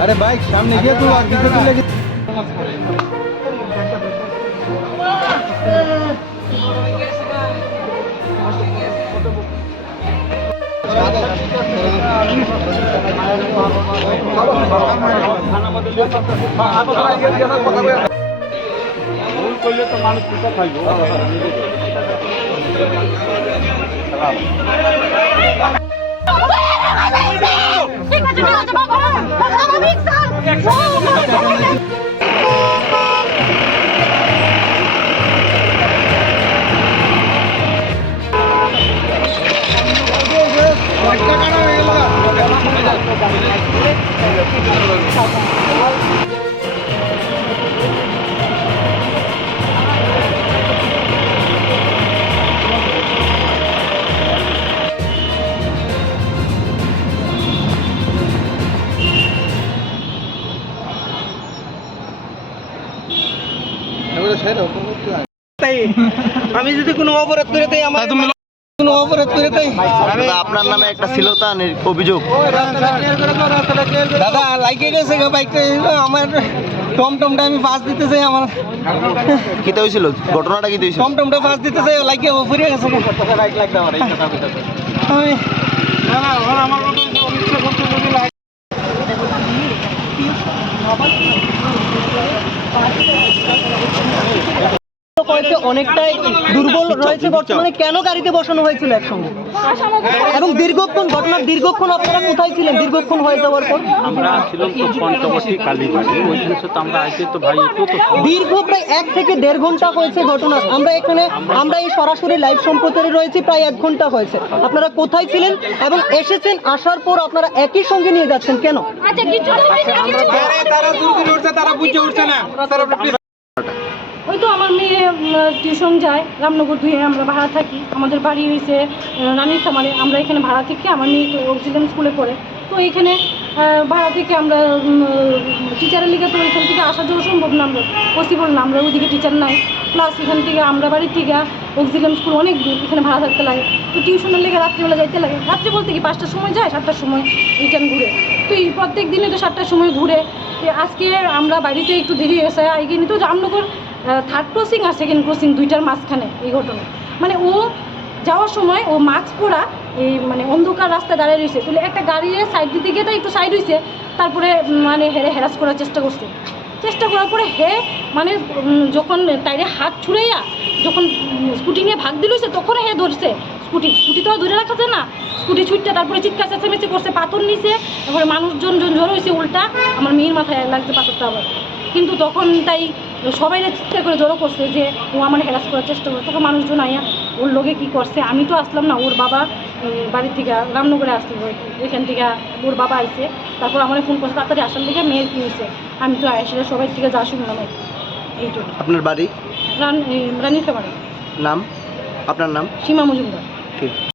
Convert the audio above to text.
अरे बाइक सामने गया तू और पीछे तू लेके আমি যদি কোনো অপরাধ করে দেই আমার কোনো অপরাধ করে দেই আপনার নামে একটা ছিল তা অভিযোগ দাদা লাইকে গেছে বাইকটা আমার টমটমটা আমি পাস দিতে চাই আমার কি হয়েছিল ঘটনাটা কি হয়েছিল টমটমটা পাস দিতে চাই লাইকে উপরে গেছে বাইক লাগবে আমার আমি আমার অনেকটাই দুর্বল রয়েছে বর্তমানে কেন গাড়িতে বসানো হয়েছিল একসঙ্গে এবং দীর্ঘক্ষণ ঘটনার দীর্ঘক্ষণ আপনারা কোথায় ছিলেন দীর্ঘক্ষণ হয়ে যাওয়ার পর আমরা ছিলাম তো পঞ্চবটী কালীবাড়ি ওইখানে তো আমরা আইতে তো ভাই একটু তো দীর্ঘ প্রায় 1 থেকে 1.5 ঘন্টা হয়েছে ঘটনা আমরা এই সরাসরি লাইভ সম্প্রচারে রয়েছি প্রায় 1 ঘন্টা হয়েছে আপনারা কোথায় ছিলেন এবং এসেছেন আসার পর আপনারা একই সঙ্গে নিয়ে যাচ্ছেন কেন তারা দূর উঠছে তারা বুঝে উঠছে না ওই তো আমার মেয়ে টিউশন যায় রামনগর 2 আমরা ভাড়া থাকি আমাদের বাড়ি হয়েছে রানীর খামারে আমরা এখানে ভাড়া থেকে আমার মেয়ে তো অক্সিজেন স্কুলে পড়ে তো এইখানে ভাড়া থেকে আমরা টিচারের লিগে তো ওইখান থেকে আসা যাওয়া সম্ভব না আমরা পসিবল না আমরা ওইদিকে টিচার নাই প্লাস এখান থেকে আমরা বাড়ির থেকে অক্সিজেন স্কুল অনেক দূর এখানে ভাড়া থাকতে লাগে তো টিউশনের লেগে রাত্রিবেলা যাইতে লাগে রাত্রে বলতে কি 5টার সময় যায় 7টার সময় রিটার্ন ঘুরে তো এই প্রত্যেক দিনে তো 7টার সময় ঘুরে আজকে আমরা বাড়িতে একটু দেরি হয়েছে এগিয়ে তো রামনগর 3rd ক্রসিং আর 2nd ক্রসিং দুইটার মাঝখানে এই ঘটনা মানে ও যাওয়ার সময় ও মাস্ক পরা এই মানে অন্ধকার রাস্তায় দাঁড়িয়ে রয়েছে তাহলে একটা গাড়ির সাইড দিতে গিয়ে তাই একটু সাইড হয়েছে তারপরে মানে হ্যারাস করার চেষ্টা করার পরে মানে যখন তাইরে হাত ছুড়াইয়া যখন স্কুটি নিয়ে ভাগ দিল তখন ধরছে স্কুটি তো ধরে রাখা যায় না স্কুটি ছুটতে তারপরে চিৎকার চেঁচামেচি করছে পাথর নিছে তারপরে মানুষজন জড়ো হয়েছে উল্টা আমার মেয়ের মাথায় লাগছে পাথরটা আবার কিন্তু তখন তাই সবাই চিৎকার করে জড়ো করছে যে ও আমার হ্যারাস করার চেষ্টা করছে তখন মানুষজন আইয়া ওর লোকে কি করছে আমি তো আসলাম না ওর বাবা বাড়ির থেকে রামনগরে আসলো ওইখান থেকে ওর বাবা আইছে তারপর আমার ফোন করছে তাড়াতাড়ি আসার দিকে মেয়ের কিনেছে আমি তো আসলে সবাই থেকে যা শুনলাম এইটুকু আপনার বাড়ি রানীর খামারে নাম আপনার নাম সীমা মজুমদার ঠিক